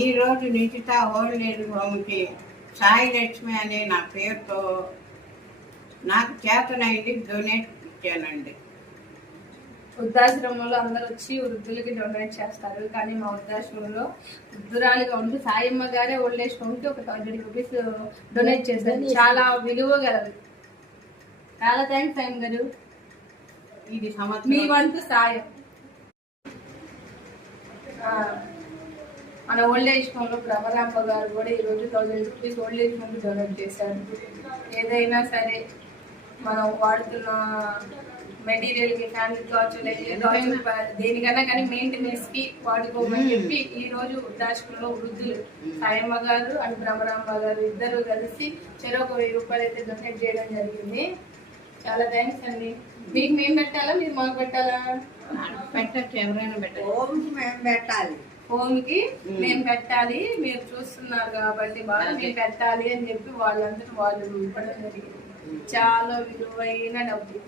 ఈ రోజు నిచిత ఓల్డ్ ఏజ్ హోమ్కి సాయి లక్ష్మి అనే నా పేరుతో నాకు చేతనైంది డొనేట్ ఇచ్చానండి. వృద్ధాశ్రమంలో అందరూ వచ్చి వృద్ధులకి డొనేట్ చేస్తారు. కానీ మా వృద్ధాశ్రమంలో వృద్ధురాలిగా ఉండి సాయమ్మ గారే ఓల్డ్ ఏజ్ హోమ్కి ఒక ట్వంటీ రూపీస్ డొనేట్ చేశారు. చాలా విలువ గలది. చాలా థ్యాంక్స్ సాయమ్మ గారు. ఇది మీ వంతు సాయం. మన ఓల్డ్ ఏజ్ హోమ్లో భ్రమరాంబ గారు కూడా ఈ రోజు thousand rupees old age home donate చేశారు. ఏదైనా సరే మనం వాడుతున్న మెటీరియల్కి ఫ్యామిలీ క్లాత్స్ ఏదో దేనికన్నా కానీ మెయింటెనెన్స్కి వాడుకోమని చెప్పి ఈ రోజు వృద్ధాశ్రమంలో వృద్ధులు సాయమ్మ గారు అండ్ భ్రమరాంబ గారు ఇద్దరు కలిసి చెరొక వెయ్యి రూపాయలు అయితే డొనేట్ చేయడం జరిగింది. చాలా థ్యాంక్స్ అండి. మీకు మేము పెట్టాలా? మీరు మాకు పెట్టాలా? పెట్టచ్చు ఎవరైనా హోమ్కి మేము పెట్టాలి. హోమ్కి మేము పెట్టాలి. మీరు చూస్తున్నారు కాబట్టి బాగా మేము పెట్టాలి అని చెప్పి వాళ్ళందరూ వాళ్ళు ఇవ్వడం జరిగింది. చాలా విలువైన డబ్బు.